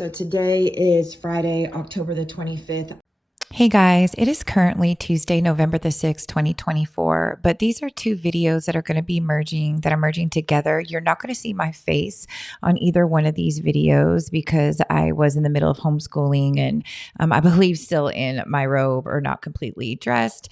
So today is Friday, October the 25th. Hey guys, it is currently Tuesday, November the 6th, 2024, but these are two videos that are going to be merging together. You're not going to see my face on either one of these videos because I was in the middle of homeschooling and I believe still in my robe or not completely dressed.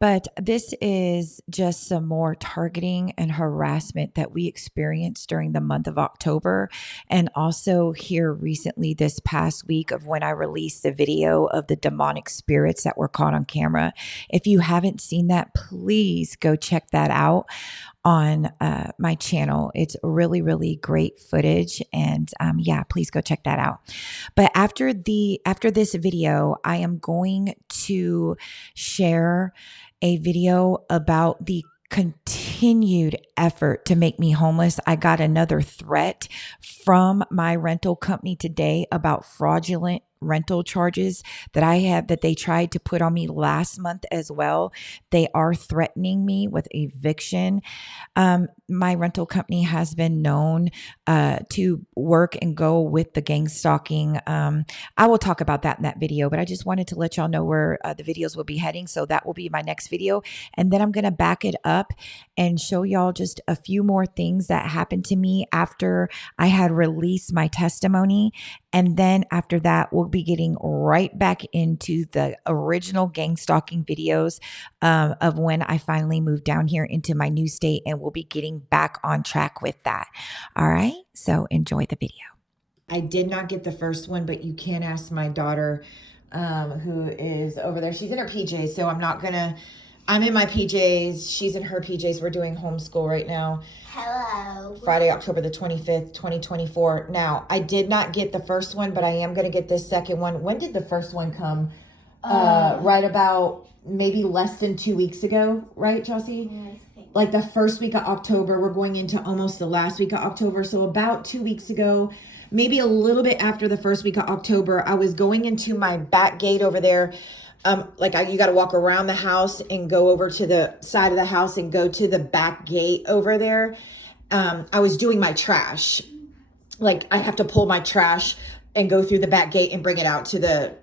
But this is just some more targeting and harassment that we experienced during the month of October. And also here recently this past week of when I released the video of the demonic spirits that were caught on camera. If you haven't seen that, please go check that out on my channel. It's really, really great footage. And yeah, please go check that out. But after this video, I am going to share a video about the continued effort to make me homeless. I got another threat from my rental company today about fraudulent rental charges that they tried to put on me last month as well. They are threatening me with eviction. My rental company has been known to work and go with the gangstalking. I will talk about that in that video, but I just wanted to let y'all know where the videos will be heading. So that will be my next video. And then I'm going to back it up and show y'all just a few more things that happened to me after I had released my testimony. And then after that, we'll be getting right back into the original gang stalking videos of when I finally moved down here into my new state, and we'll be getting back on track with that. All right, so enjoy the video. I did not get the first one, but you can ask my daughter who is over there. She's in her PJs, so I'm in my PJs. She's in her PJs. We're doing homeschool right now. Hello. Friday, October the 25th, 2024. Now, I did not get the first one, but I am going to get this second one. When did the first one come? Right about maybe less than 2 weeks ago, right, Chelsea? Yes. Like the first week of October. We're going into almost the last week of October. So about 2 weeks ago, maybe a little bit after the first week of October, I was going into my back gate over there. You got to walk around the house and go over to the side of the house and go to the back gate over there. I was doing my trash. Like I have to pull my trash and go through the back gate and bring it out to the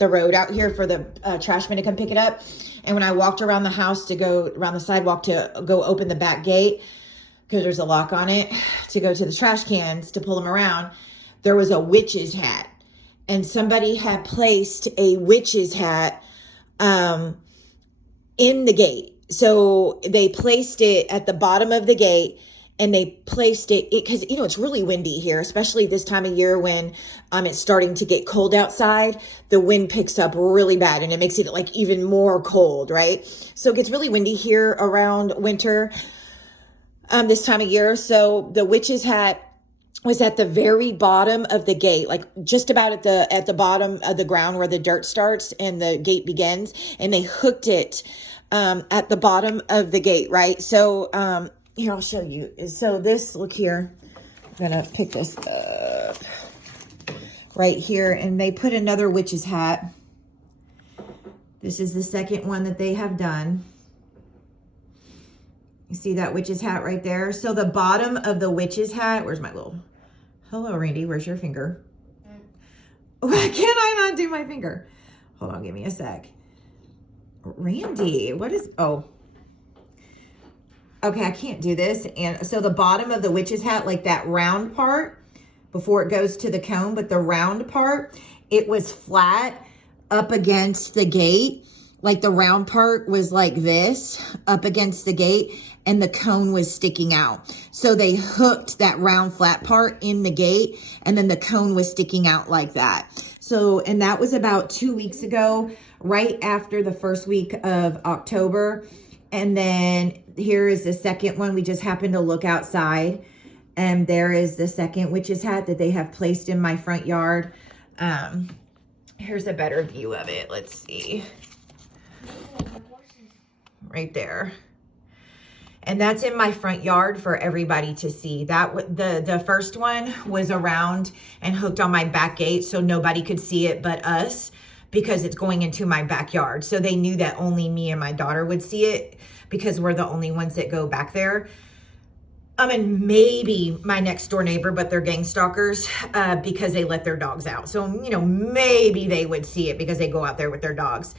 road out here for the trash man to come pick it up. And when I walked around the house to go around the sidewalk to go open the back gate, because there's a lock on it, to go to the trash cans to pull them around, there was a witch's hat. And somebody had placed a witch's hat in the gate. So they placed it at the bottom of the gate, and they placed it because, it's really windy here, especially this time of year when it's starting to get cold outside. The wind picks up really bad and it makes it like even more cold, right? So it gets really windy here around winter this time of year. So the witch's hat was at the very bottom of the gate, like just about at the bottom of the ground where the dirt starts and the gate begins, and they hooked it at the bottom of the gate, right? So here, I'll show you. So this, look here, I'm gonna pick this up right here, and they put another witch's hat. This is the second one that they have done. You see that witch's hat right there? So the bottom of the witch's hat, where's my little, hello, Randy, where's your finger? Why can't I not do my finger? Hold on, give me a sec. Randy, okay, I can't do this. And so the bottom of the witch's hat, like that round part before it goes to the cone, but the round part, it was flat up against the gate. Like the round part was like this up against the gate, and the cone was sticking out. So they hooked that round flat part in the gate, and then the cone was sticking out like that. So, and that was about 2 weeks ago, right after the first week of October. And then here is the second one. We just happened to look outside, and there is the second witch's hat that they have placed in my front yard. Here's a better view of it. Let's see. Right there. And that's in my front yard for everybody to see. That the first one was around and hooked on my back gate, so nobody could see it but us, because it's going into my backyard. So they knew that only me and my daughter would see it because we're the only ones that go back there. And maybe my next door neighbor, but they're gang stalkers because they let their dogs out. So, maybe they would see it because they go out there with their dogs.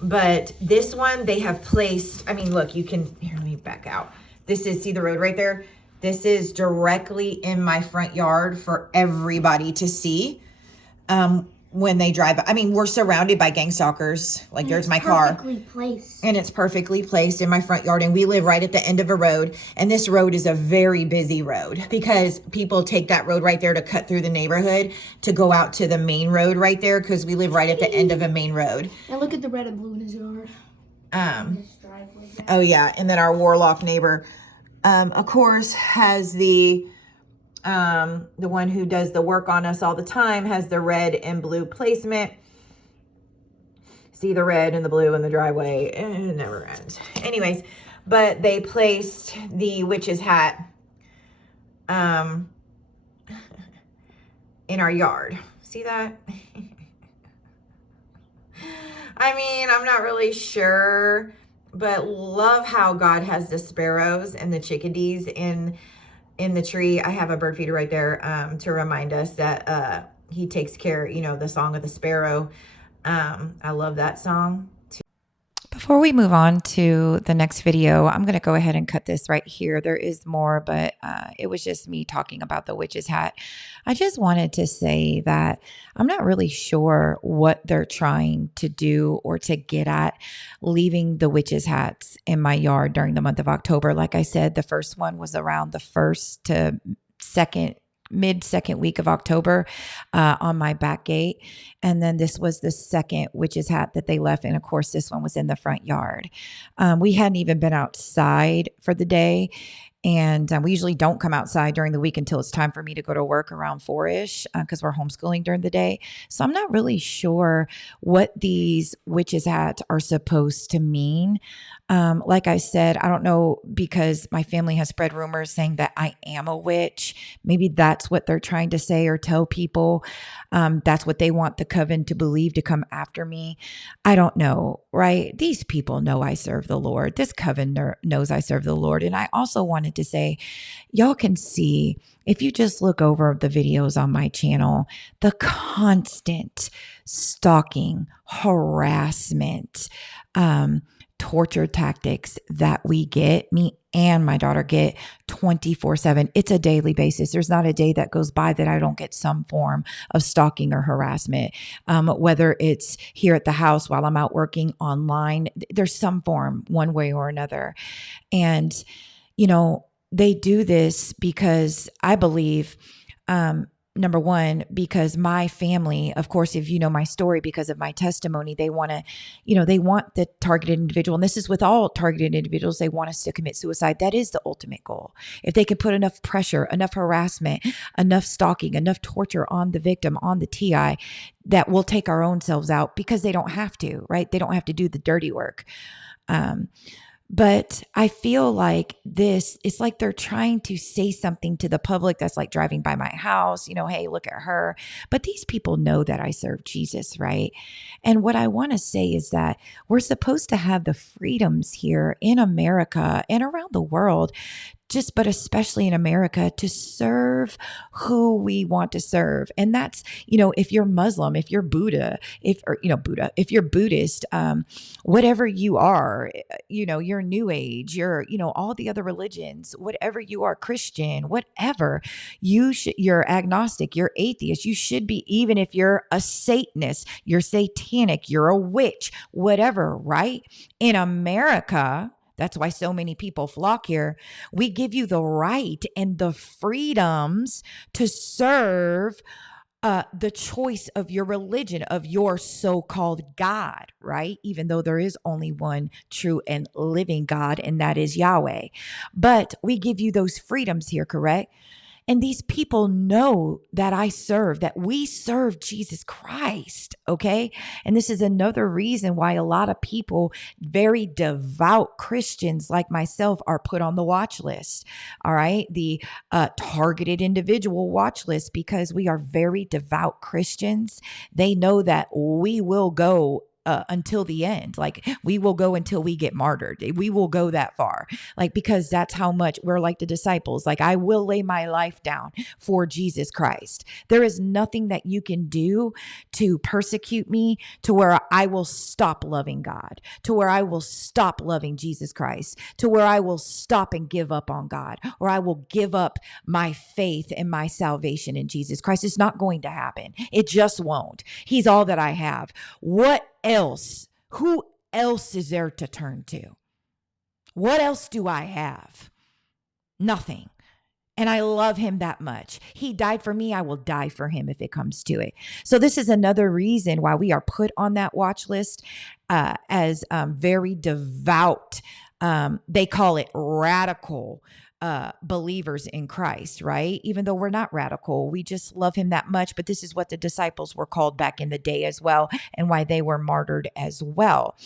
But this one, they have placed, look, you can, here, let me back out. See the road right there? This is directly in my front yard for everybody to see. When they drive, we're surrounded by gang stalkers. Like, there's my car. Perfectly placed. And it's perfectly placed in my front yard. And we live right at the end of a road. And this road is a very busy road because people take that road right there to cut through the neighborhood to go out to the main road right there because we live right at the end of a main road. And look at the red and blue in his yard. Oh, yeah. And then our warlock neighbor, of course, has the one who does the work on us all the time, has the red and blue placement. See the red and the blue in the driveway. It never ends. Anyways, but they placed the witch's hat in our yard. See that? I'm not really sure, but love how God has the sparrows and the chickadees in the tree. I have a bird feeder right there to remind us that he takes care, the song of the sparrow. I love that song. Before we move on to the next video, I'm going to go ahead and cut this right here. There is more, but it was just me talking about the witch's hat. I just wanted to say that I'm not really sure what they're trying to do or to get at leaving the witch's hats in my yard during the month of October. Like I said, the first one was around the first to mid-second week of October on my back gate. And then this was the second witch's hat that they left. And of course, this one was in the front yard. We hadn't even been outside for the day. And we usually don't come outside during the week until it's time for me to go to work around 4-ish because we're homeschooling during the day. So I'm not really sure what these witches' hats are supposed to mean. Like I said, I don't know, because my family has spread rumors saying that I am a witch. Maybe that's what they're trying to say or tell people. That's what they want the coven to believe to come after me. I don't know, right? These people know I serve the Lord. This coven knows I serve the Lord. And I also wanted to say, y'all can see, if you just look over the videos on my channel, the constant stalking, harassment, torture tactics that we get, me and my daughter get 24/7. It's a daily basis. There's not a day that goes by that I don't get some form of stalking or harassment, whether it's here at the house while I'm out working online. There's some form, one way or another. And, they do this because I believe, number one, because my family, of course, if you know my story, because of my testimony, they want to, they want the targeted individual. And this is with all targeted individuals. They want us to commit suicide. That is the ultimate goal. If they can put enough pressure, enough harassment, enough stalking, enough torture on the victim, on the TI, that we'll take our own selves out because they don't have to, right? They don't have to do the dirty work. But I feel like it's like they're trying to say something to the public that's like driving by my house, hey, look at her. But these people know that I serve Jesus, right? And what I want to say is that we're supposed to have the freedoms here in America and around the world, but especially in America, to serve who we want to serve. And that's, if you're Muslim, if you're Buddha, if you're Buddhist, whatever you are, you're New Age, you're, all the other religions, whatever you are, Christian, whatever, you're agnostic, you're atheist, you should be, even if you're a Satanist, you're satanic, you're a witch, whatever, right? In America, that's why so many people flock here. We give you the right and the freedoms to serve the choice of your religion, of your so-called God, right? Even though there is only one true and living God, and that is Yahweh. But we give you those freedoms here, correct? And these people know that that we serve Jesus Christ, okay? And this is another reason why a lot of people, very devout Christians like myself, are put on the watch list, all right? The targeted individual watch list, because we are very devout Christians. They know that we will go until the end. Like, we will go until we get martyred. We will go that far. Like, because that's how much we're like the disciples. Like, I will lay my life down for Jesus Christ. There is nothing that you can do to persecute me to where I will stop loving God, to where I will stop loving Jesus Christ, to where I will stop and give up on God, or I will give up my faith and my salvation in Jesus Christ. It's not going to happen. It just won't. He's all that I have. What else? Who else is there to turn to? What else do I have? Nothing. And I love him that much. He died for me. I will die for him if it comes to it. So this is another reason why we are put on that watch list as very devout. They call it radical believers in Christ, right? Even though we're not radical, we just love him that much. But this is what the disciples were called back in the day as well, and why they were martyred as well,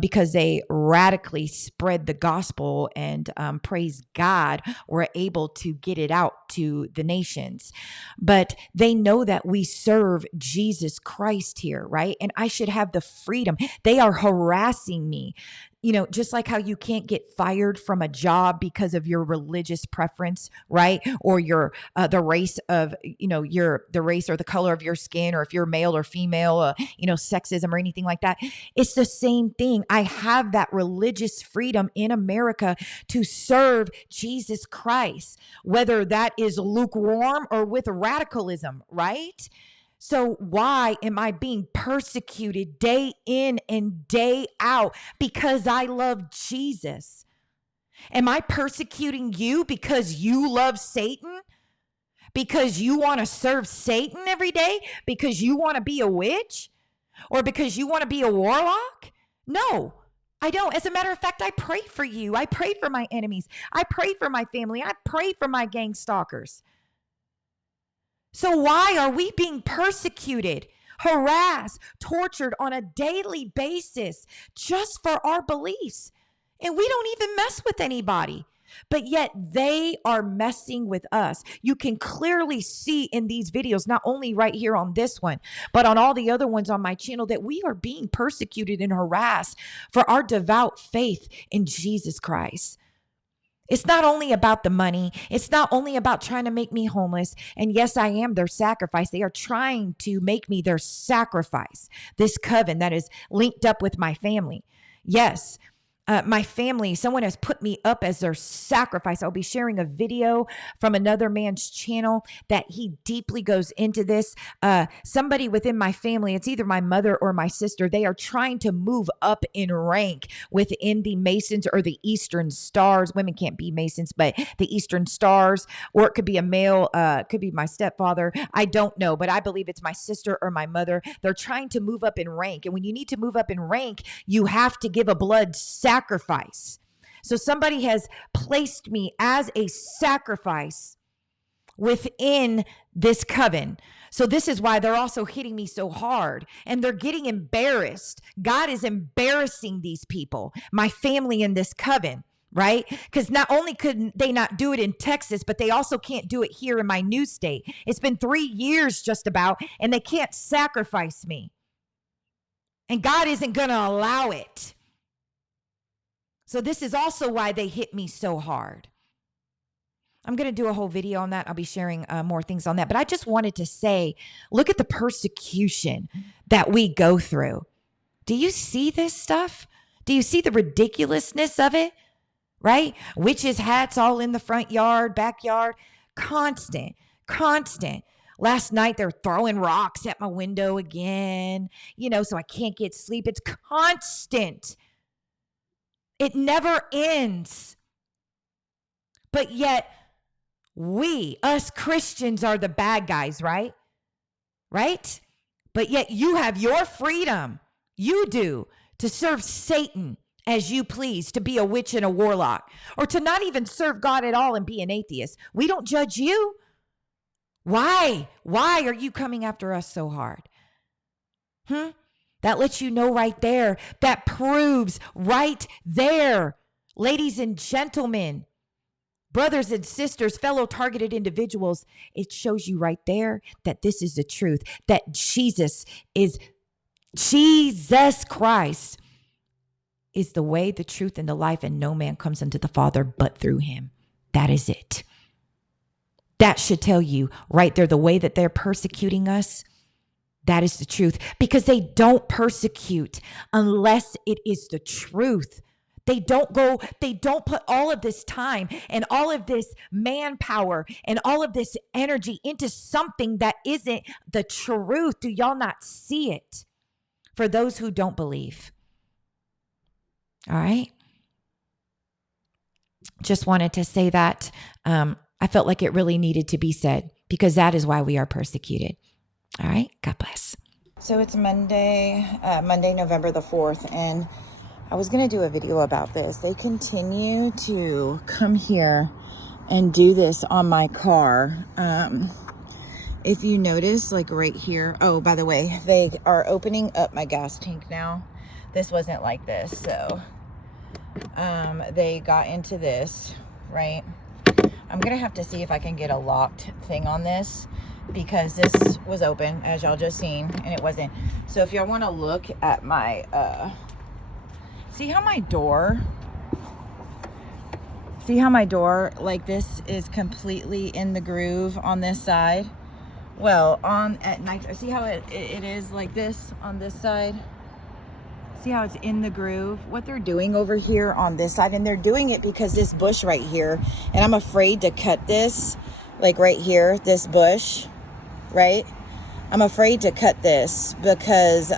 because they radically spread the gospel and praise God, were able to get it out to the nations. But they know that we serve Jesus Christ here, right? And I should have the freedom. They are harassing me. You know, just like how you can't get fired from a job because of your religious preference, right? Or your the race of, the race or the color of your skin, or if you're male or female, sexism or anything like that. It's the same thing. I have that religious freedom in America to serve Jesus Christ, whether that is lukewarm or with radicalism, right? So why am I being persecuted day in and day out because I love Jesus? Am I persecuting you because you love Satan? Because you want to serve Satan every day? Because you want to be a witch? Or because you want to be a warlock? No, I don't. As a matter of fact, I pray for you. I pray for my enemies. I pray for my family. I pray for my gang stalkers. So why are we being persecuted, harassed, tortured on a daily basis just for our beliefs? And we don't even mess with anybody, but yet they are messing with us. You can clearly see in these videos, not only right here on this one, but on all the other ones on my channel, that we are being persecuted and harassed for our devout faith in Jesus Christ. It's not only about the money. It's not only about trying to make me homeless. And yes, I am their sacrifice. They are trying to make me their sacrifice. This coven that is linked up with my family. Yes. My family, someone has put me up as their sacrifice. I'll be sharing a video from another man's channel that he deeply goes into this. Somebody within my family, it's either my mother or my sister, they are trying to move up in rank within the Masons or the Eastern Stars. Women can't be Masons, but the Eastern Stars, or it could be a male, could be my stepfather. I don't know, but I believe it's my sister or my mother. They're trying to move up in rank. And when you need to move up in rank, you have to give a blood sacrifice. So somebody has placed me as a sacrifice within this coven. So this is why they're also hitting me so hard, and they're getting embarrassed. God is embarrassing these people, my family in this coven, right? Because not only could they not do it in Texas, but they also can't do it here in my new state. It's been 3 years just about, and they can't sacrifice me. And God isn't going to allow it. So this is also why they hit me so hard. I'm going to do a whole video on that. I'll be sharing more things on that. But I just wanted to say, look at the persecution that we go through. Do you see this stuff? Do you see the ridiculousness of it? Right? Witches' hats all in the front yard, backyard. Constant. Last night, they're throwing rocks at my window again, so I can't get sleep. It's constant. It never ends. But yet, us Christians are the bad guys, right? Right? But yet you have your freedom. You do, to serve Satan as you please, to be a witch and a warlock, or to not even serve God at all and be an atheist. We don't judge you. Why? Why are you coming after us so hard? That lets you know right there. That proves right there, ladies and gentlemen, brothers and sisters, fellow targeted individuals, it shows you right there that this is the truth, that Jesus is Jesus Christ is the way, the truth, and the life, and no man comes unto the Father but through him. That is it. That should tell you right there, the way that they're persecuting us, that is the truth, because they don't persecute unless it is the truth. They don't put all of this time and all of this manpower and all of this energy into something that isn't the truth. Do y'all not see it? For those who don't believe. All right. Just wanted to say that. I felt like it really needed to be said because that is why we are persecuted. All right. God bless. So it's Monday, November the 4th, and I was going to do a video about this. They continue to come here and do this on my car. If you notice, like right here, oh, by the way, they are opening up my gas tank now. This wasn't like this, so they got into this, right? I'm gonna have to see if I can get a locked thing on this because this was open, as y'all just seen, and it wasn't. So if y'all want to look at my see how my door like this is completely in the groove on this side? Well, at night, see how it is like this on this side? See how it's in the groove? What they're doing over here on this side, and they're doing it because this bush right here, and I'm afraid to cut this, like right here, this bush, right? I'm afraid to cut this because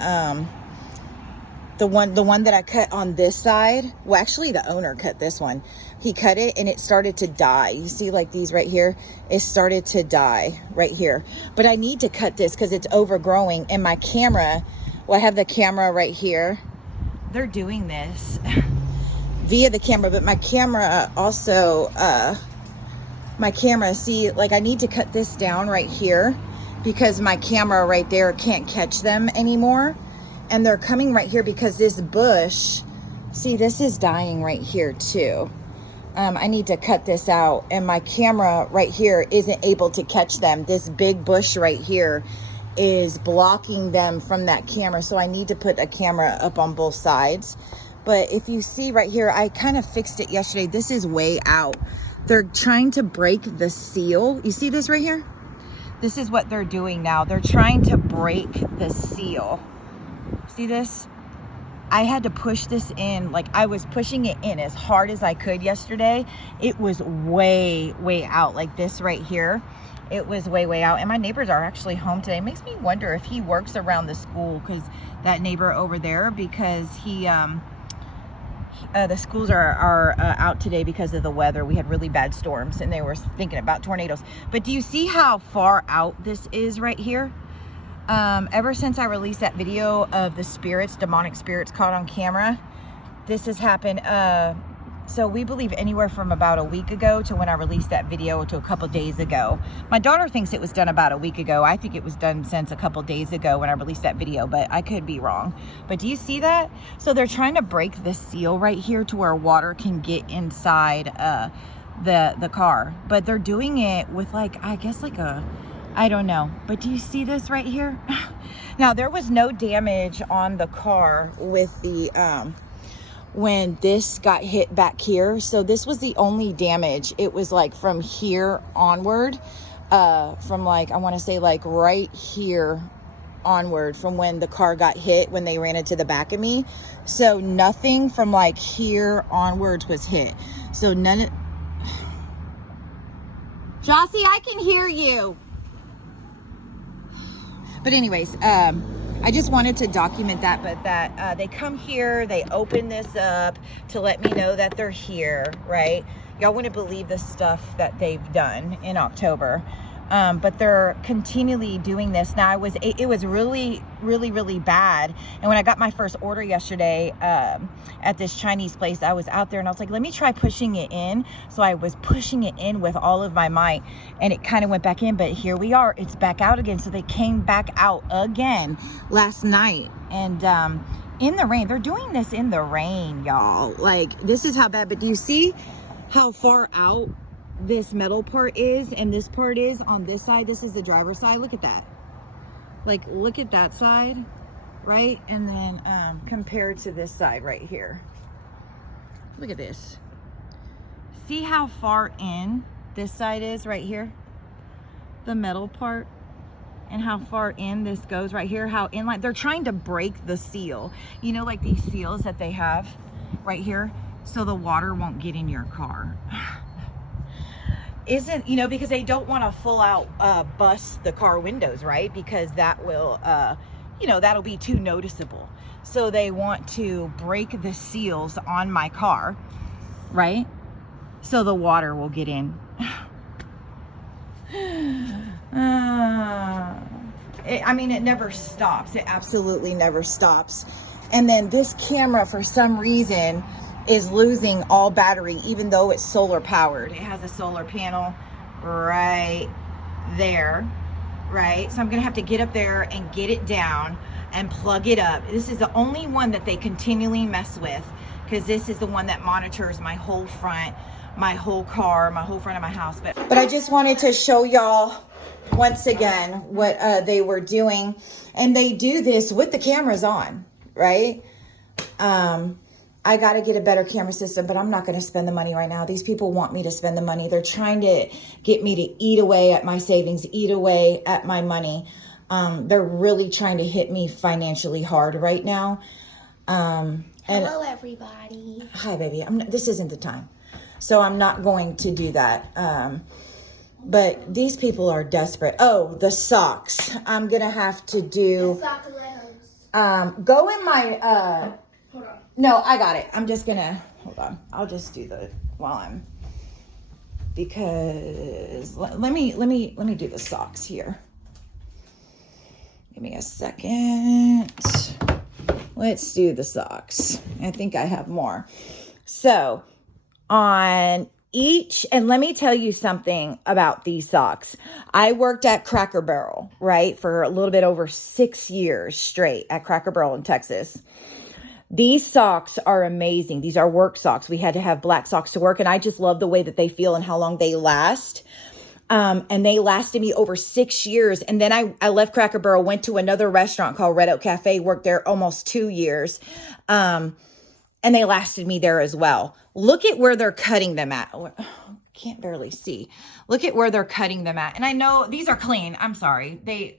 the one that I cut on this side, well, actually the owner cut this one. He cut it and it started to die. You see like these right here, it started to die right here. But I need to cut this because it's overgrowing, and my camera, well, I have the camera right here. They're doing this via the camera, but my camera also, see, like I need to cut this down right here because my camera right there can't catch them anymore. And they're coming right here because this bush, see, this is dying right here too. I need to cut this out, and my camera right here isn't able to catch them. This big bush right here is blocking them from that camera, so I need to put a camera up on both sides. But if you see right here, I kind of fixed it yesterday. This is way out. They're trying to break the seal. You see this right here? This is what they're doing now. They're trying to break the seal. See this? I had to push this in, like I was pushing it in as hard as I could yesterday. It was way out, like this right here. It was way out, and my neighbors are actually home today. It makes me wonder if he works around the school, because that neighbor over there, because the schools are out today because of the weather. We had really bad storms, and they were thinking about tornadoes. But do you see how far out this is right here? Ever since I released that video of the spirits, demonic spirits caught on camera, this has happened. So we believe anywhere from about a week ago to when I released that video to a couple days ago. My daughter thinks it was done about a week ago. I think it was done since a couple days ago when I released that video, but I could be wrong. But do you see that? So they're trying to break this seal right here to where water can get inside the car. But they're doing it with like, I guess like a, I don't know. But do you see this right here? Now, there was no damage on the car with the when this got hit back here. So this was the only damage. It was like from here onward, from like, I want to say like right here onward from when the car got hit, when they ran into the back of me. So nothing from like here onwards was hit. So none of... Jossie, I can hear you. But anyways, I just wanted to document that, but that they come here, they open this up to let me know that they're here, right? Y'all wouldn't believe the stuff that they've done in October. But they're continually doing this. Now, it was really bad. And when I got my first order yesterday at this Chinese place, I was out there and I was like, let me try pushing it in. So I was pushing it in with all of my might, and it kind of went back in, but here we are, it's back out again. So they came back out again last night, and in the rain. They're doing this in the rain, y'all. Like, this is how bad. But do you see how far out this metal part is and this part is on this side? This is the driver's side. Look at that. Like, look at that side. right? And then compared to this side right here. Look at this. See how far in this side is right here? The metal part. And how far in this goes right here, how in line. They're trying to break the seal. You know, like these seals that they have right here, so the water won't get in your car. Isn't, you know, because they don't want to full out bust the car windows, right? Because that will, you know, that'll be too noticeable. So they want to break the seals on my car, right? So the water will get in. I mean, it never stops. It absolutely never stops. And then this camera, for some reason, is losing all battery, even though it's solar powered. It has a solar panel right there, right? So I'm gonna have to get up there and get it down and plug it up. This is the only one that they continually mess with, because this is the one that monitors my whole front, my whole car, my whole front of my house. But I just wanted to show y'all once again what they were doing. And they do this with the cameras on, right? I got to get a better camera system, but I'm not going to spend the money right now. These people want me to spend the money. They're trying to get me to eat away at my savings, eat away at my money. They're really trying to hit me financially hard right now. Hello, everybody. Hi, baby. This isn't the time. So I'm not going to do that. But these people are desperate. Oh, the socks. I'm going to have to do... go in my... Hold on. No, I got it. I'm just going to... Hold on. I'll just do the... While I'm... Because... Let me do the socks here. Give me a second. Let's do the socks. I think I have more. So... on each, and let me tell you something about these socks. I worked at Cracker Barrel, right, for a little bit over 6 years straight at Cracker Barrel in Texas. These socks are amazing. These are work socks. We had to have black socks to work, and I just love the way that they feel and how long they last. And they lasted me over 6 years. And then I left Cracker Barrel, went to another restaurant called Red Oak Cafe, worked there almost 2 years. And they lasted me there as well. Look at where they're cutting them at. Oh, can't barely see. Look at where they're cutting them at. And I know these are clean. I'm sorry. They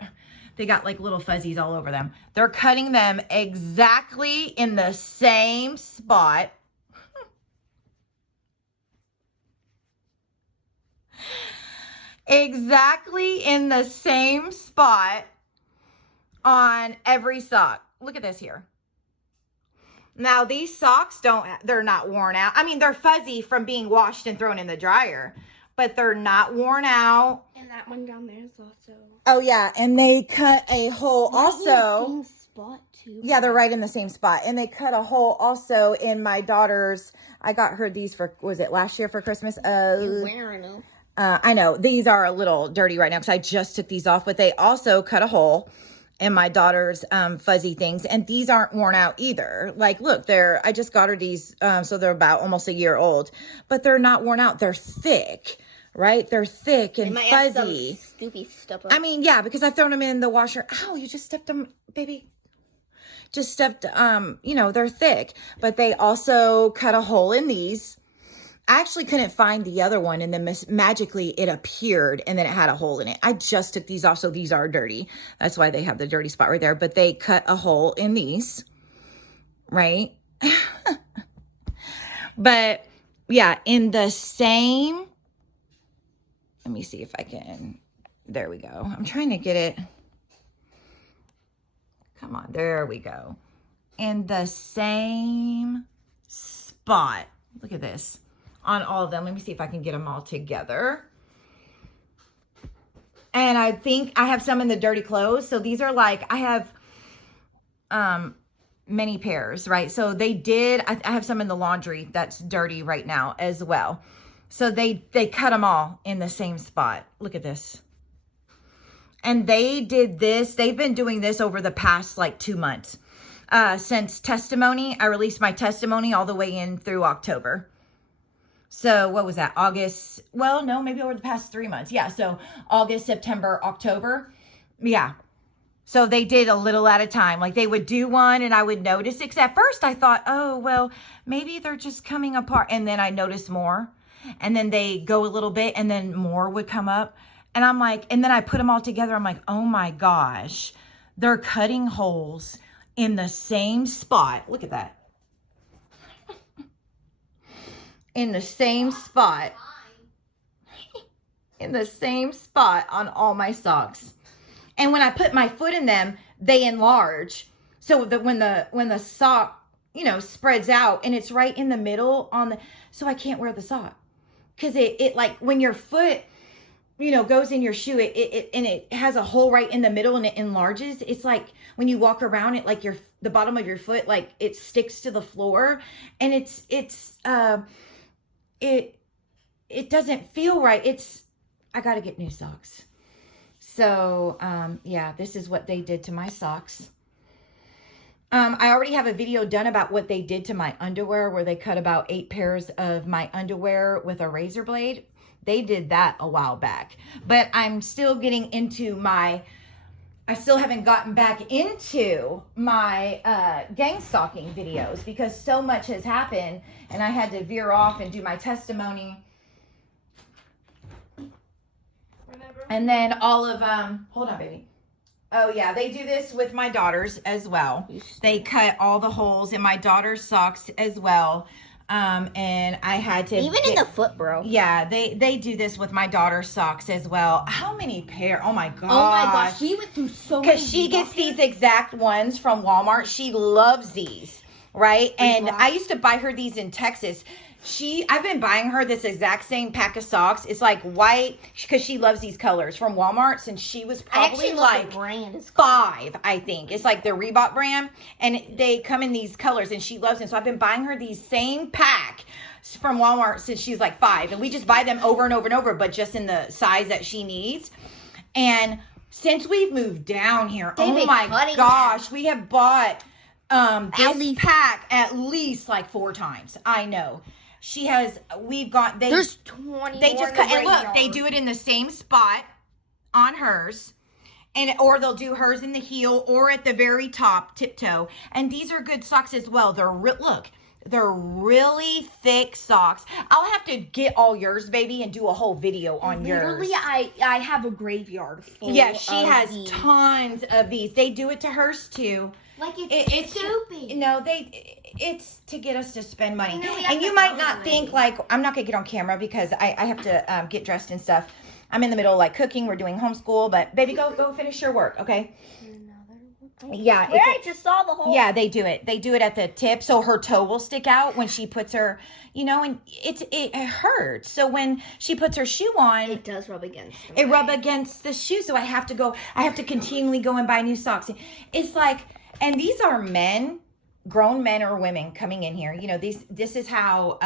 got like little fuzzies all over them. They're cutting them exactly in the same spot. Exactly in the same spot on every sock. Look at this here. Now, these socks they're not worn out. I mean, they're fuzzy from being washed and thrown in the dryer, but they're not worn out. And that one down there is also... Oh, yeah. And they cut a hole also. In the same spot, too. Yeah, they're right in the same spot. And they cut a hole also in my daughter's. I got her these for, was it last year for Christmas? You're wearing them. I know. These are a little dirty right now because I just took these off. But they also cut a hole in my daughter's fuzzy things, and these aren't worn out either. Like, look, I just got her these, so they're about almost a year old, but they're not worn out. They're thick, right? They're thick and fuzzy. Stupid stuff. I mean, yeah, because I've thrown them in the washer. Ow, you just stepped them, baby. Just stepped, you know, they're thick, but they also cut a hole in these. I actually couldn't find the other one, and then magically it appeared, and then it had a hole in it. I just took these off, so these are dirty. That's why they have the dirty spot right there. But they cut a hole in these, right? But, yeah, in the same... Let me see if I can... There we go. I'm trying to get it... Come on, there we go. In the same spot. Look at this. On all of them. Let me see if I can get them all together. And I think I have some in the dirty clothes. So these are like, I have many pairs, right? So they did, I have some in the laundry that's dirty right now as well. So they cut them all in the same spot. Look at this. And they did this. They've been doing this over the past like 2 months. Since testimony, I released my testimony all the way in through October. So what was that? August? Well, no, maybe over the past 3 months. Yeah. So August, September, October. Yeah. So they did a little at a time. Like they would do one and I would notice it. 'Cause at first I thought, oh, well, maybe they're just coming apart. And then I noticed more. And then they go a little bit and then more would come up. And I'm like, and then I put them all together. I'm like, oh my gosh, they're cutting holes in the same spot. Look at that. In the same spot. In the same spot on all my socks. And when I put my foot in them, they enlarge. So that when the sock, you know, spreads out and it's right in the middle on the, so I can't wear the sock. Cause it like when your foot, you know, goes in your shoe, it has a hole right in the middle and it enlarges. It's like when you walk around it, like the bottom of your foot, like it sticks to the floor and it doesn't feel right. I got to get new socks. So, yeah, this is what they did to my socks. I already have a video done about what they did to my underwear where they cut about 8 pairs of my underwear with a razor blade. They did that a while back, but I'm still getting into I still haven't gotten back into my gangstalking videos because so much has happened and I had to veer off and do my testimony. And then all of hold on, baby. Oh yeah, they do this with my daughters as well. They cut all the holes in my daughter's socks as well. And I had to even in the foot, bro. Yeah, they do this with my daughter's socks as well. How many pair? Oh my gosh. Oh my gosh, she went through so many. Because she gets these exact ones from Walmart. She loves these, right? And I used to buy her these in Texas. I've been buying her this exact same pack of socks. It's like white because she loves these colors from Walmart since she was probably like 5, I think. It's like the Reebok brand and they come in these colors and she loves them. So I've been buying her these same pack from Walmart since she's like 5 and we just buy them over and over and over, but just in the size that she needs. And since we've moved down here, oh my gosh, we have bought this pack at least like 4 times. I know. There's 20. They just cut, and look, they do it in the same spot on hers, or they'll do hers in the heel or at the very top, tiptoe. And these are good socks as well. They're really thick socks. I'll have to get all yours, baby, and do a whole video on yours. Literally, I have a graveyard full. Yeah, she has tons of these. They do it to hers too. Like it's stupid. No, it's to get us to spend money. And you might not think like, I'm not going to get on camera because I have to get dressed and stuff. I'm in the middle of like cooking. We're doing homeschool, but baby, go finish your work. Okay. Yeah. I just saw the hole. Yeah, they do it. They do it at the tip. So her toe will stick out when she puts her, you know, and it hurts. So when she puts her shoe on, it does rub against her. It rub against the shoe. So I have to continually go and buy new socks. It's like, and these are men, grown men or women coming in here. You know, this is how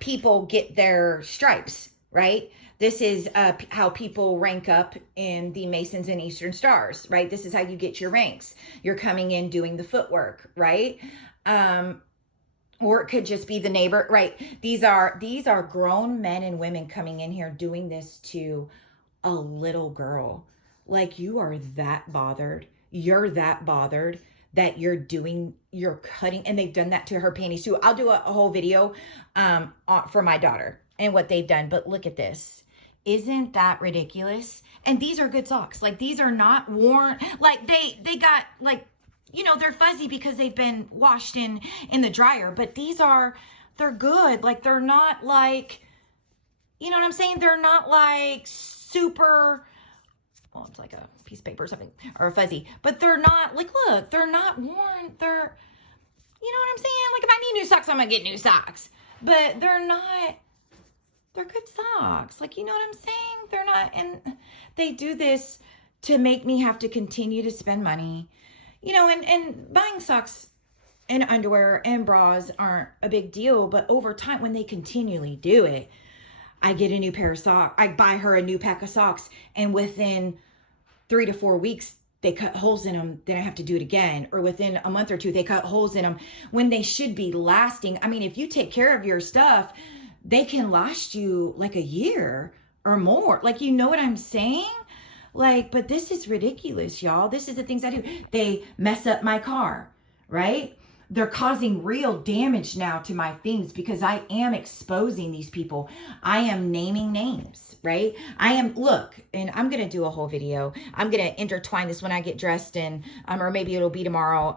people get their stripes, right? This is how people rank up in the Masons and Eastern Stars, right? This is how you get your ranks. You're coming in doing the footwork, right? Or it could just be the neighbor, right? These are grown men and women coming in here doing this to a little girl. Like, you are that bothered. You're that bothered that you're cutting, and they've done that to her panties too. I'll do a whole video for my daughter and what they've done. But look at this. Isn't that ridiculous? And these are good socks. Like, these are not worn. Like, they got, like, you know, they're fuzzy because they've been washed in the dryer. But they're good. Like, they're not like, you know what I'm saying? They're not like super, well, it's like a piece of paper or something, or fuzzy. But they're not, like, look, they're not worn. They're, you know what I'm saying? Like, if I need new socks, I'm going to get new socks. But they're not, they're good socks. Like, you know what I'm saying? They're not, and they do this to make me have to continue to spend money. You know, and buying socks and underwear and bras aren't a big deal. But over time, when they continually do it, I get a new pair of socks. I buy her a new pack of socks. And within 3 to 4 weeks, they cut holes in them. Then I have to do it again. Or within a month or 2, they cut holes in them when they should be lasting. I mean, if you take care of your stuff, they can last you like a year or more. Like, you know what I'm saying? Like, but this is ridiculous, y'all. This is the things I do. They mess up my car, right? They're causing real damage now to my things because I am exposing these people. I am naming names, right? Look, and I'm going to do a whole video. I'm going to intertwine this when I get dressed and, or maybe it'll be tomorrow.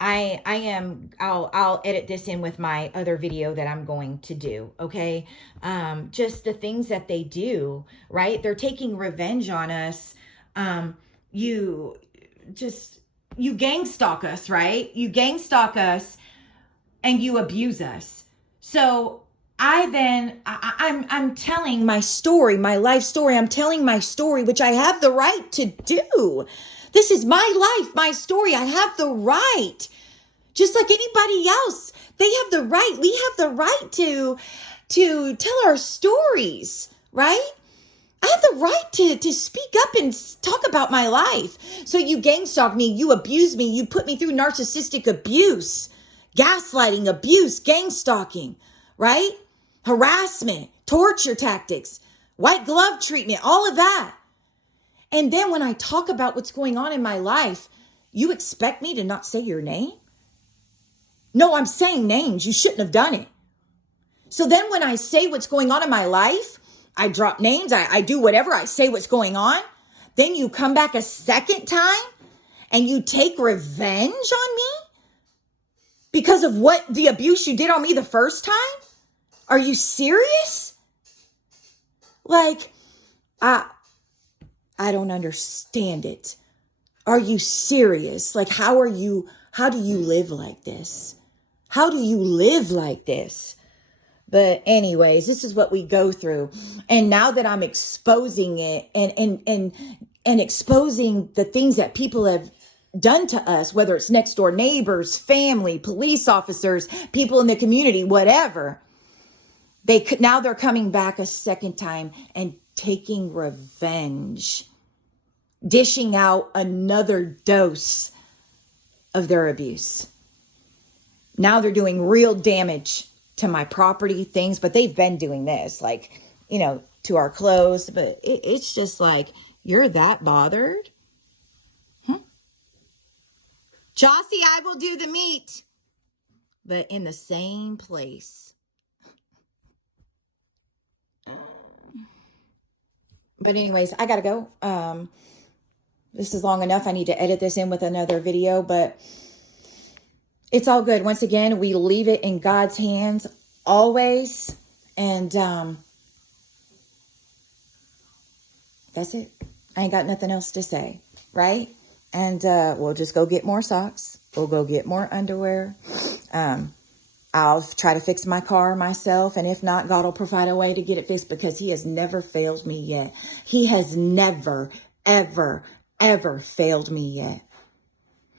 I'll edit this in with my other video that I'm going to do. Okay. Just the things that they do, right? They're taking revenge on us. You gang stalk us, right? You gang stalk us and you abuse us. So I'm telling my story, my life story. I'm telling my story, which I have the right to do. This is my life, my story. I have the right, just like anybody else. They have the right. We have the right to tell our stories, right? I have the right to speak up and talk about my life. So you gang stalk me, you abuse me, you put me through narcissistic abuse, gaslighting, abuse, gang stalking, right? Harassment, torture tactics, white glove treatment, all of that. And then when I talk about what's going on in my life, you expect me to not say your name? No, I'm saying names. You shouldn't have done it. So then when I say what's going on in my life, I drop names, I do whatever, I say what's going on. Then you come back a second time and you take revenge on me because of what the abuse you did on me the first time? Are you serious? Like, I don't understand it. Are you serious? Like, how do you live like this? How do you live like this? But anyways, this is what we go through. And now that I'm exposing it and exposing the things that people have done to us, whether it's next door neighbors, family, police officers, people in the community, whatever, now they're coming back a second time and taking revenge, dishing out another dose of their abuse. Now they're doing real damage to my property, things, but they've been doing this, like, to our clothes, but it's just like, you're that bothered? Jossie, I will do the meat, but in the same place. But anyways, I gotta go. This is long enough. I need to edit this in with another video, but it's all good. Once again, we leave it in God's hands always. And that's it. I ain't got nothing else to say, right? And we'll just go get more socks. We'll go get more underwear. I'll try to fix my car myself. And if not, God will provide a way to get it fixed because he has never failed me yet. He has never, ever, ever failed me yet.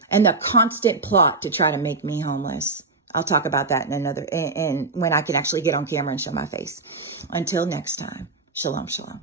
And the constant plot to try to make me homeless. I'll talk about that in when I can actually get on camera and show my face. Until next time, shalom, shalom.